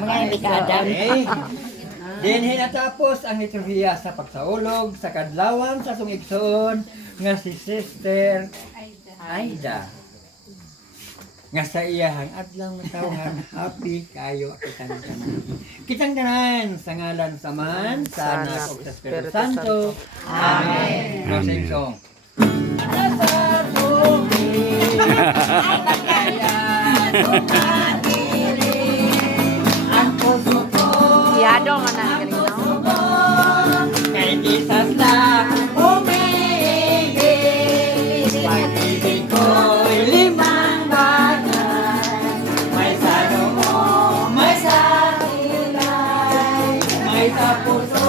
Mga imbitado. Okay. Dinhi natapos ang liturhiya sa pagsaulog sa kadlawan sa sungigsoon nga si Sister Aida. Nga sa iyahang adlaw nga tawhan happy kayo kitang tanan sa ngalan sa Man, sa Anak ug sa Espiritu Santo. Amen. Closing song. Yado nga na galing, no? Kay Jesus lang umiibig, pag-ibig ko'y limang bagay. May sa noo, may sa kilay, may sa puso.